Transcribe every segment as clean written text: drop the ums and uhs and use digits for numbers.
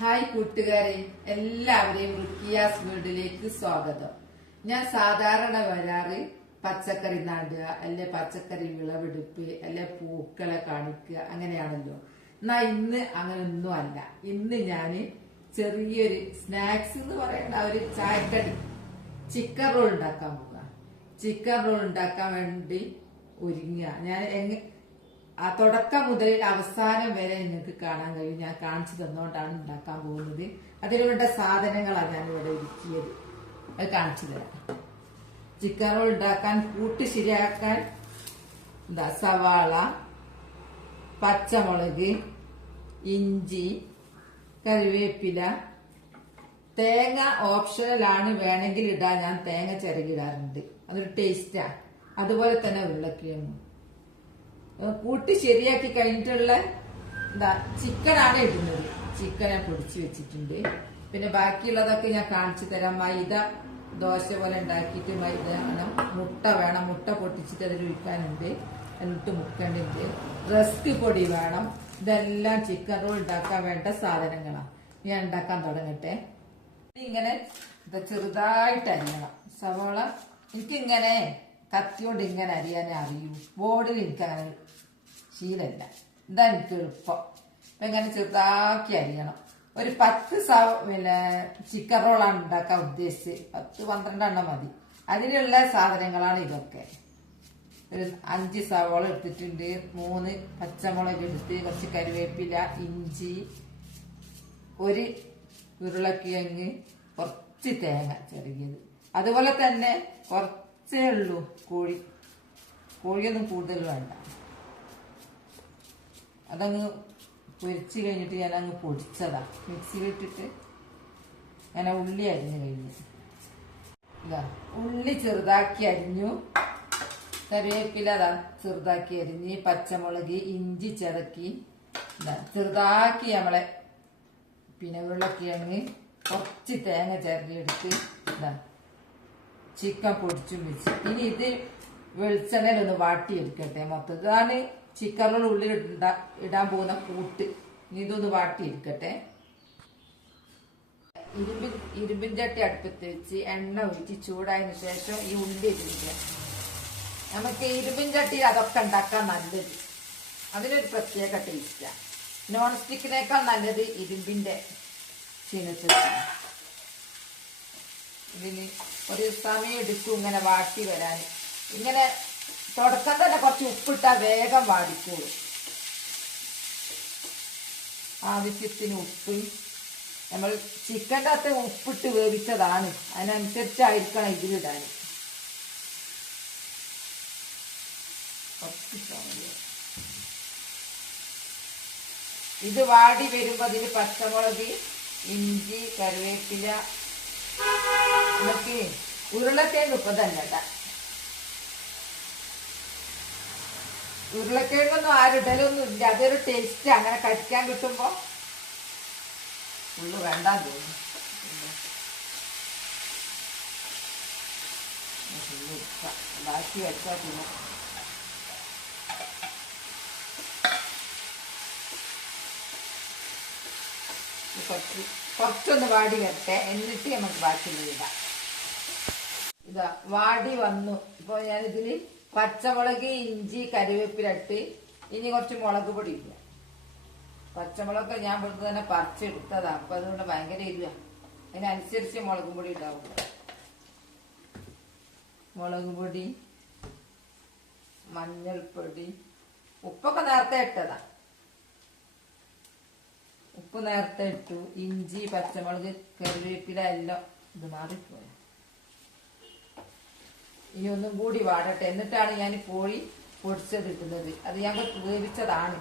Hi കൂട്ടുകാരെ, എല്ലാവരെയും റുക്കിയാസ് വീട്ടിലേക്ക് സ്വാഗതം. ഞാൻ സാധാരണ വരാറ് പച്ചക്കറി നടുക, അല്ലെ പച്ചക്കറി വിളവെടുപ്പ്, അല്ലെ പൂക്കളെ കാണിക്കുക, അങ്ങനെയാണല്ലോ. എന്നാ ഇന്ന് അങ്ങനെ ഒന്നും അല്ല. ഇന്ന് ഞാന് ചെറിയൊരു സ്നാക്സ് എന്ന് പറയുന്ന ഒരു ചായക്കടി ചിക്കൻ റോൾ ഉണ്ടാക്കാൻ പോവുക. ചിക്കൻ റോൾ ഉണ്ടാക്കാൻ വേണ്ടി ഒരുങ്ങുക. ഞാൻ ആ തുടക്കം മുതൽ അവസാനം വരെ നിങ്ങൾക്ക് കാണാൻ കഴിയും. ഞാൻ കാണിച്ചു തന്നുകൊണ്ടാണ് ഉണ്ടാക്കാൻ പോകുന്നത്. അതിനുവേണ്ട സാധനങ്ങളാണ് ഞാൻ ഇവിടെ ഒരുക്കിയത്. അത് കാണിച്ചു തരാം. ചിക്കൻ റോൾ ഉണ്ടാക്കാൻ കൂട്ട് ശരിയാക്കാൻ സവാള, പച്ചമുളക്, ഇഞ്ചി, കറിവേപ്പില, തേങ്ങ ഓപ്ഷണലാണ്, വേണമെങ്കിൽ ഇടാൻ. ഞാൻ തേങ്ങ ചിരകിടാറുണ്ട്, അതൊരു ടേസ്റ്റാ. അതുപോലെ തന്നെ ഉരുളക്കിഴങ്ങ് കൂട്ടി ശരിയാക്കി കഴിഞ്ഞിട്ടുള്ള ചിക്കനാണ് ഇടുന്നത്. ചിക്കൻ ഞാൻ പൊടിച്ചു വെച്ചിട്ടുണ്ട്. പിന്നെ ബാക്കിയുള്ളതൊക്കെ ഞാൻ കാണിച്ചു തരാം. മൈദ ദോശ പോലെ ഉണ്ടാക്കിയിട്ട് മൈദ വേണം, മുട്ട വേണം, മുട്ട പൊട്ടിച്ചിട്ട് അതിൽ ഒഴിക്കാനുണ്ട്, എന്നിട്ട് മുക്കണ്ടുണ്ട്, റസ്ക് പൊടി വേണം. ഇതെല്ലാം ചിക്കൻ റോൾ ഉണ്ടാക്കാൻ വേണ്ട സാധനങ്ങളാണ്. ഞാൻ ഉണ്ടാക്കാൻ തുടങ്ങട്ടെ. ഇങ്ങനെ ചെറുതായിട്ട് അരിയണം. സവാള എനിക്കിങ്ങനെ കത്തിയോണ്ട് ഇങ്ങനെ അരിയാനേ അറിയൂ. ബോർഡിൽ എനിക്കങ്ങനെ ശീലമല്ല. ഇതാ എനിക്ക് എളുപ്പം. അപ്പൊ ഇങ്ങനെ ചെറുതാക്കി അരിയണം. ഒരു 10 ചിക്കൻ റോളാണ് ഉണ്ടാക്കാൻ ഉദ്ദേശിച്ച്. 10-12 എണ്ണം മതി. അതിനുള്ള സാധനങ്ങളാണ് ഇതൊക്കെ. ഒരു 5 സവാള എടുത്തിട്ടുണ്ട്, 3 പച്ചമുളക് എടുത്ത്, കുറച്ച് കറിവേപ്പില, ഇഞ്ചി, ഒരു ഉരുളക്കിഴങ്ങ്, കുറച്ച് തേങ്ങ ചെറിയത്. അതുപോലെ തന്നെ കുറച്ചേ ഉള്ളൂ കോഴിയൊന്നും കൂടുതൽ വേണ്ട. അതങ്ങ് പൊരിച്ച് കഴിഞ്ഞിട്ട് ഞാൻ അങ്ങ് പൊടിച്ചതാ. മിക്സിയിലിട്ടിട്ട് ഞാൻ ഉള്ളി അരിഞ്ഞു കഴിഞ്ഞു. ഇതാ ഉള്ളി ചെറുതാക്കി അരിഞ്ഞു, കറിവേപ്പില ചെറുതാക്കി അരിഞ്ഞ്, പച്ചമുളക്, ഇഞ്ചി ചതക്കി ചെറുതാക്കി നമ്മളെ പിന്നെ ഉരുളക്കിഴങ്ങ്, കുറച്ച് തേങ്ങ ചിരകിയെടുത്ത് ചിക്കൻ പൊടിച്ചും വെച്ച്. ഇനി ഇത് വെളിച്ചെണ്ണയിലൊന്ന് വാട്ടിയെടുക്കട്ടെ. മൊത്തം ഇതാണ് ചിക്കൻ റോൾ ഉള്ളിൽ ഇടാൻ പോകുന്ന കൂട്ട്. ഇനി ഇതൊന്ന് വാട്ടിയെടുക്കട്ടെ. ഇരുമ്പിൻ ചട്ടി അടുപ്പത്ത് വെച്ച് എണ്ണ ഒഴിച്ച് ചൂടായതിനു ശേഷം ഈ ഉള്ളി ഇരിക്കുക. നമുക്ക് ഇരുമ്പിൻ ചട്ടി അതൊക്കെ ഉണ്ടാക്കാൻ നല്ലത്. അതിനൊരു പ്രത്യേക ടേസ്റ്റാണ്. നോൺ സ്റ്റിക്കിനേക്കാൾ നല്ലത് ഇരുമ്പിന്റെ ചീനച്ചട്ടി. ഇതിന് ഒരു സമയം എടുക്കും ഇങ്ങനെ വാട്ടി വരാൻ. ഇങ്ങനെ തുടക്കം തന്നെ കുറച്ച് ഉപ്പിട്ടാൽ വേഗം വാടിക്കോളും. ആവശ്യത്തിന് ഉപ്പ്, നമ്മൾ ചിക്കൻ്റെ അകത്ത് ഉപ്പിട്ട് വേവിച്ചതാണ്, അതിനനുസരിച്ചായിരിക്കണം ഇതിലിടാൻ. ഇത് വാടി വരുമ്പോ അതിൽ പച്ചമുളക്, ഇഞ്ചി, കറിവേപ്പില, നമുക്ക് ഉരുളക്കിഴങ്ങ് ഇപ്പൊ തന്നെ ഇടാം. ഉരുളക്കിഴങ്ങൊന്നും ആരിടലൊന്നും ഇല്ല. അതൊരു ടേസ്റ്റ് അങ്ങനെ കഴിക്കാൻ കിട്ടുമ്പോ ഉള്ളു വേണ്ടാന്ന് തോന്നുന്നു. ബാക്കി വെച്ചാൽ പിന്നെ കുറച്ചൊന്ന് വാടി വരട്ടെ, എന്നിട്ട് നമുക്ക് ബാക്കിയുള്ളത് ഇടാം. ഇതാ വാടി വന്നു. ഇപ്പൊ ഞാനിതില് പച്ചമുളക്, ഇഞ്ചി, കറിവേപ്പില ഇട്ട്. ഇനി കുറച്ച് മുളക് പൊടി ഇല്ല. പച്ചമുളക് ഞാൻ ഇവിടുന്ന് തന്നെ പറിച്ചെടുത്തതാ. അപ്പൊ അതുകൊണ്ട് ഭയങ്കര എരിവാ. അതിനനുസരിച്ച് മുളക് പൊടി ഉണ്ടാവും. മുളക് പൊടി, മഞ്ഞൾപ്പൊടി, ഉപ്പൊക്കെ നേരത്തെ ഇട്ടതാ. ഉപ്പ് നേരത്തെ ഇട്ടു. ഇഞ്ചി, പച്ചമുളക്, കറിവേപ്പില എല്ലാം ഇത് മാറിപ്പോയ. ഇനി ഒന്നും കൂടി വാടട്ടെ, എന്നിട്ടാണ് ഞാൻ കോഴി പൊടിച്ചത് ഇടുന്നത്. അത് ഞാൻ വേവിച്ചതാണ്.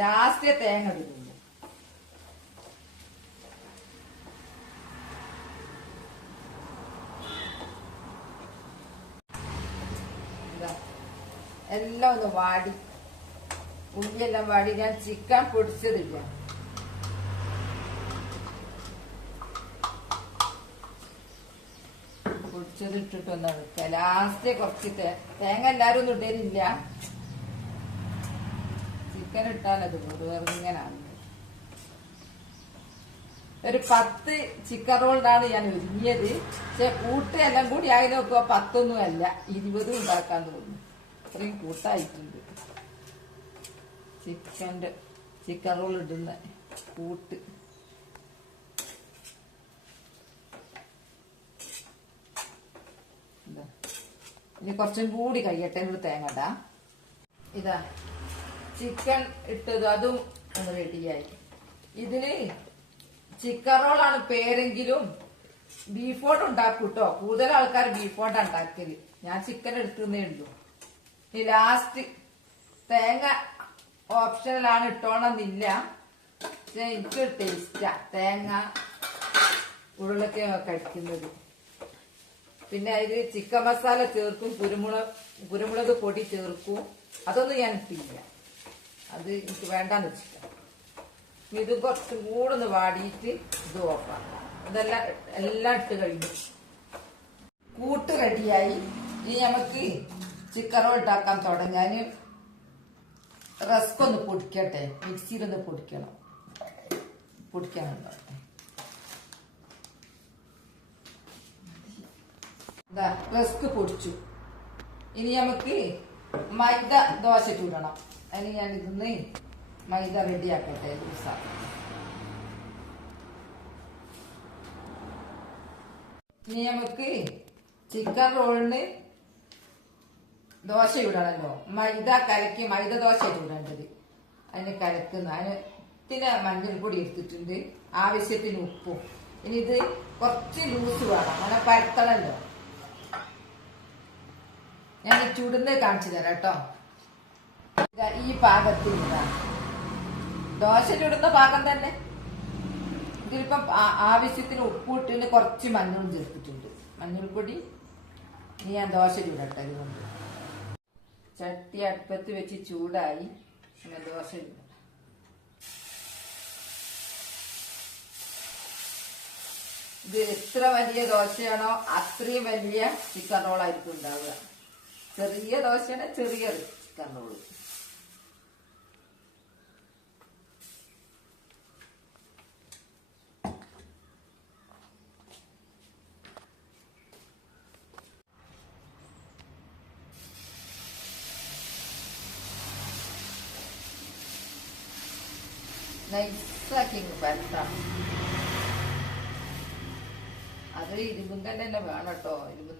ലാസ്റ്റ് തേങ്ങ ഇടുന്നു. എല്ലാം ഒന്ന് വാടി, ഉള്ളിയെല്ലാം വാടി. ഞാൻ ചിക്കൻ പൊടിച്ചതില്ല. പൊടിച്ചതിട്ടിട്ടൊന്ന് എടുക്കുക. ലാസ്റ്റ് കുറച്ച് തേങ്ങ എല്ലാരും ഒന്നും ഇടലില്ല. ചിക്കൻ ഇട്ടാലത് വെറുങ്ങനാണ്. ഒരു 10 ചിക്കൻ റോളിനാണ് ഞാൻ ഒരുങ്ങിയത്. പക്ഷെ കൂട്ട് എല്ലാം കൂടി ആയി നോക്കുക 10 അല്ല 20 ഉണ്ടാക്കാൻ തോന്നുന്നു. അത്രയും കൂട്ടായിട്ടുണ്ട്. ചിക്കൻ റോൾ ഇടുന്ന കൂട്ട്. ഇനി കുറച്ചും കൂടി കഴിയട്ടെ. തേങ്ങ ഇതാ ചിക്കൻ ഇട്ടത് അതും ഒന്ന് റെഡിയായി. ഇതിന് ചിക്കൻ റോളാണ് പേരെങ്കിലും ബീഫോണ്ട് ഉണ്ടാക്കും കേട്ടോ. കൂടുതൽ ആൾക്കാർ ബീഫോണ്ട് ഉണ്ടാക്കല്. ഞാൻ ചിക്കൻ എടുക്കുന്നേ ഉള്ളൂ. ഈ ലാസ്റ്റ് തേങ്ങ ഓപ്ഷണലാണ്, ഇട്ടോണമെന്നില്ല. പക്ഷെ എനിക്കൊരു ടേസ്റ്റാ തേങ്ങ ഉരുളക്കിഴങ്ങ് കഴിക്കുന്നത്. പിന്നെ അതിൽ ചിക്കൻ മസാല ചേർക്കും, കുരുമുളക് പൊടി ചേർക്കും. അതൊന്നും ഞാൻ ഇട്ടില്ല, അത് എനിക്ക് വേണ്ടാന്ന് വെച്ചിട്ടാ. ഇത് കുറച്ചും കൂടെ ഒന്ന് വാടിയിട്ട് ഇത് ഓഫാക്കാം. ഇതെല്ലാം ഇട്ട് കഴിഞ്ഞു. കൂട്ട് റെഡിയായി. ഇനി നമുക്ക് ചിക്കൻ റോൾ ഉണ്ടാക്കാൻ തുടങ്ങാൻ റസ്ക് ഒന്ന് പൊടിക്കട്ടെ. മിക്സിയിലൊന്ന് പൊടിക്കാനുണ്ടോ? റസ്ക് പൊടിച്ചു. ഇനി നമുക്ക് മൈദ ദോശ ചൂടണം. അതിന് ഞാൻ ഇതിന്ന് മൈദ റെഡിയാക്കട്ടെ. ഇനി നമുക്ക് ചിക്കൻ റോളിന് ദോശ ചൂടണല്ലോ. മൈദ കലക്കി മൈദ ദോശ ചൂടേണ്ടത്. അതിന് കലക്കുന്ന അതിന് മഞ്ഞൾപ്പൊടി എടുത്തിട്ടുണ്ട്, ആവശ്യത്തിന് ഉപ്പും. ഇനി ഇത് കുറച്ച് ലൂസ് വേണം, അങ്ങനെ പരത്തണല്ലോ. ഞാൻ ചുടുന്നത് കാണിച്ചു തരാം കേട്ടോ. ഈ പാകത്തിൽ ദോശ ചുടുന്ന പാകം തന്നെ. ഇതിലിപ്പം ആവശ്യത്തിന് ഉപ്പിട്ടിന് കുറച്ച് മഞ്ഞളും ചേർത്തിട്ടുണ്ട്, മഞ്ഞൾപ്പൊടി. ഇനി ഞാൻ ദോശ ചൂടട്ടെ. അതുകൊണ്ട് ചട്ടി അടുപ്പത്ത് വെച്ച് ചൂടായി. ദോശ ചൂട. ഇത് എത്ര വലിയ ദോശയാണോ അത്രയും വലിയ ചിക്കൻ റോളായിരിക്കും ഉണ്ടാവുക. ചെറിയ ദോശയാണ് ചെറിയ ചിക്കൻ റോള്. നൈസാക്കി പരത്താം. അത് ഇരുമ്പിന്റെ തന്നെ വേണം കേട്ടോ. ഇരുമ്പ്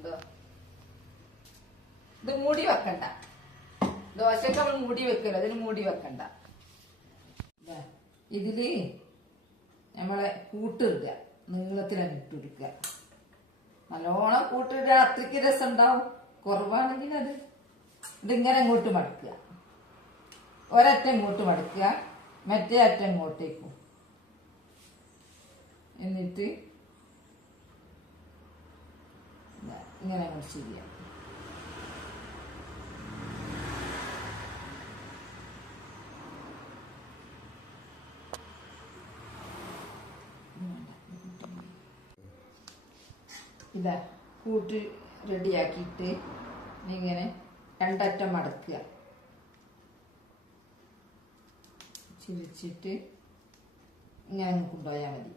ഇത് മൂടി വെക്കണ്ട. ദോശക്ക് നമ്മൾ മൂടി വെക്കല്ലോ, അതിന് മൂടി വെക്കണ്ട. ഇതില് നമ്മളെ കൂട്ടിടുക, നീളത്തിലാണ് ഇട്ടുകൊടുക്കുക. നല്ലോണം കൂട്ടിടുക, അത്രയ്ക്ക് രസം ഉണ്ടാവും. കുറവാണെങ്കിൽ അത് ഇതിങ്ങനെ ഇങ്ങോട്ട് മടക്കുക. ഒരറ്റം ഇങ്ങോട്ട് മടക്കുക, മറ്റേ അറ്റം ഇങ്ങോട്ടേക്കും. എന്നിട്ട് ഇങ്ങനെ ശരിയാ. ഇതാ കൂട്ട് റെഡിയാക്കിയിട്ട് ഇങ്ങനെ രണ്ടറ്റം മടക്കുക, ചിരിച്ചിട്ട് ഇങ്ങനെ കൊണ്ടുപോയാൽ മതി.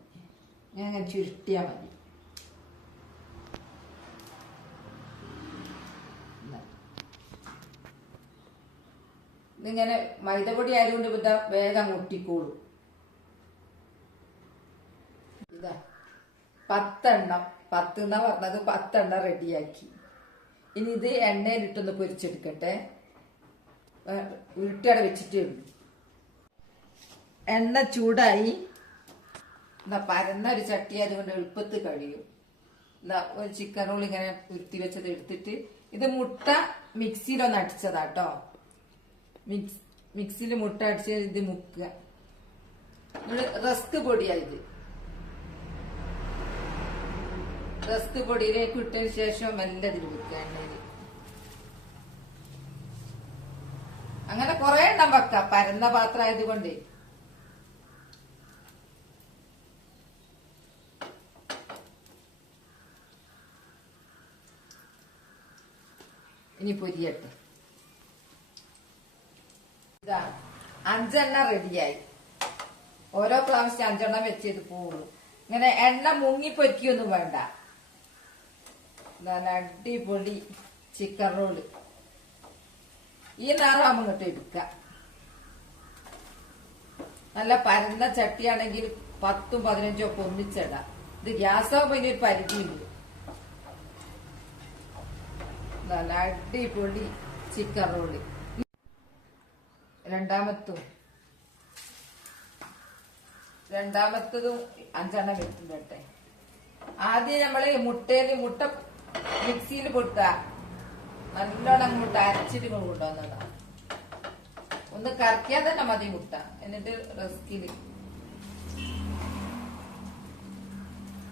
ഇങ്ങനെ ചുരുട്ടിയാൽ മതി. ഇതിങ്ങനെ മൈദപ്പൊടി ആയതുകൊണ്ട് ഇതാ വേഗം ഒട്ടിക്കോളും. ഇതാ 10 എണ്ണം, 10 എന്നാ പറഞ്ഞത്, 10 എണ്ണം റെഡിയാക്കി. ഇനി ഇത് എണ്ണയിലിട്ടൊന്ന് പൊരിച്ചെടുക്കട്ടെ. ഉരുട്ടിയട വെച്ചിട്ടേ ഉള്ളൂ. എണ്ണ ചൂടായി. എന്താ പരന്ന ഒരു ചട്ടി ആയതുകൊണ്ട് എളുപ്പത്തിൽ കഴിയും. എന്താ ഒരു ചിക്കൻ റോൾ ഇങ്ങനെ ഉരുട്ടി വെച്ചത് എടുത്തിട്ട്, ഇത് മുട്ട മിക്സിയിലൊന്ന് അടിച്ചതാട്ടോ. മിക്സിയിൽ മുട്ട അടിച്ച് ഇത് മുക്കുക. റസ്ക് പൊടിയായത്. റസ്ക് പൊടിയിലേക്ക് ഇട്ടതിന് ശേഷം മെല്ലെ ഇതിൽ വെക്കുക എണ്ണയിൽ. അങ്ങനെ കുറെ എണ്ണം വെക്കാം, പരന്ന പാത്രം ആയതുകൊണ്ട്. ഇനി പൊരിയട്ടെ. ഇതാ 5 എണ്ണം റെഡിയായി. ഓരോ പ്രാവശ്യം 5 എണ്ണം വെച്ചത് പോവുള്ളൂ. ഇങ്ങനെ എണ്ണ മുങ്ങിപ്പൊരിക്കൊന്നും വേണ്ട. നല്ല അടിപൊളി ചിക്കൻ റോള് ഈ നിറാകുമ്പോ ഇങ്ങോട്ട് എടുക്ക. നല്ല പരന്ന ചട്ടിയാണെങ്കിൽ 10ഉം 15ഉം ഒക്കെ ഒന്നിച്ചിടാം. ഇത് ഗ്യാസാകുമ്പോ ഇനി ഒരു പരിധിയുണ്ട്. നല്ല അടിപൊളി ചിക്കൻ റോള്. രണ്ടാമത്തതും 5എണ്ണം വെച്ചിട്ടെ. ആദ്യം നമ്മള് മുട്ട മിക്സിയിൽ പൊട്ട നല്ലോണം മുട്ട അരച്ചിട്ട് കൊണ്ടുവന്നതാ. ഒന്ന് കറക്കിയാൽ തന്നെ മതി മുട്ട. എന്നിട്ട് റസ്കില്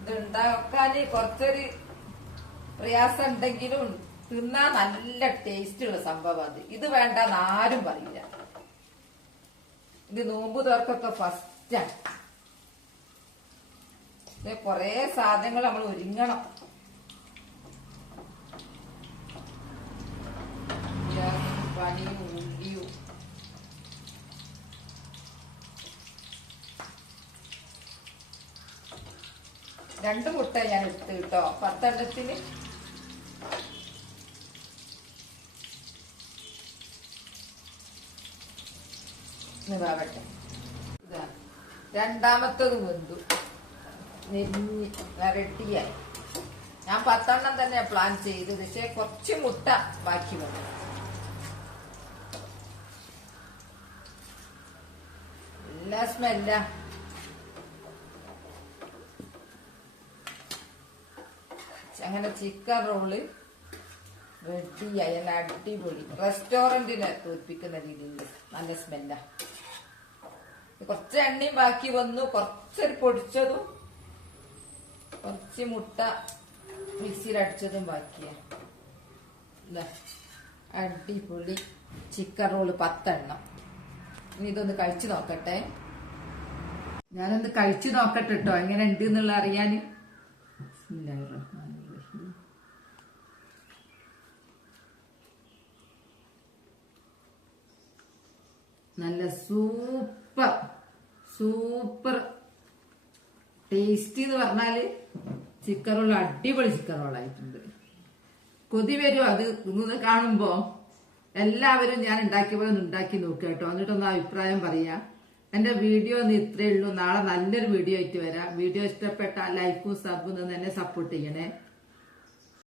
ഇത് ഉണ്ടാക്കാന് കുറച്ചൊരു പ്രയാസം ഉണ്ടെങ്കിലും തിന്നാൻ നല്ല ടേസ്റ്റ് ഉള്ള സംഭവം അത്. ഇത് വേണ്ടെന്ന് ആരും പറയില്ല. ഇത് നോമ്പ് തുറക്കൊക്കെ ഫസ്റ്റാണ്. കൊറേ സാധനങ്ങൾ നമ്മൾ ഒരുങ്ങണം. പണിയും ഉള്ളിയും രണ്ട് മുട്ട ഞാൻ എടുത്ത് കേട്ടോ 10 എണ്ണത്തിന്. ആവട്ടെ. ഇതാ രണ്ടാമത്തത് വെന്തു നെഞ്ഞി റെഡിയായി. ഞാൻ 10 എണ്ണം തന്നെ പ്ലാൻ ചെയ്തത്. പക്ഷെ കുറച്ച് മുട്ട ബാക്കി വന്നു. എല്ലാ സ്മെല്ല. അങ്ങനെ ചിക്കൻ റോള് റെഡിയായി. നല്ല അടിപൊളി റെസ്റ്റോറന്റിനെ തോൽപ്പിക്കുന്ന രീതിയിൽ നല്ല സ്മെല്ല. കുറച്ച് എണ്ണയും ബാക്കി വന്നു. കുറച്ചൊരു പൊടിച്ചതും കുറച്ച് മുട്ട മിക്സിയിൽ അടിച്ചതും ബാക്കിയാ. അടിപൊളി ചിക്കൻ റോള് 10 എണ്ണം. ഇനി ഇതൊന്ന് കഴിച്ചു നോക്കട്ടെ. ഞാനൊന്ന് കഴിച്ചു നോക്കട്ടെ കേട്ടോ എങ്ങനെ ഉണ്ട് എന്നുള്ള അറിയാന്. നല്ല സൂപ്പർ ടേസ്റ്റി എന്ന് പറഞ്ഞാല് ചിക്കൻ റോൾ അടിപൊളി ചിക്കൻ റോളായിട്ടുണ്ട്. കൊതി വരും അത് ഇന്ന് കാണുമ്പോ. എല്ലാവരും ഞാൻ ഉണ്ടാക്കിയപ്പോൾ ഒന്ന് ഉണ്ടാക്കി നോക്കുക കേട്ടോ. എന്നിട്ടൊന്ന് അഭിപ്രായം പറയാ. എന്റെ വീഡിയോ ഒന്ന് ഇത്രയേ ഉള്ളൂ. നാളെ നല്ലൊരു വീഡിയോ ആയിട്ട് വരാം. വീഡിയോ ഇഷ്ടപ്പെട്ട ലൈക്കും സബും എന്നെ സപ്പോർട്ട് ചെയ്യണേ.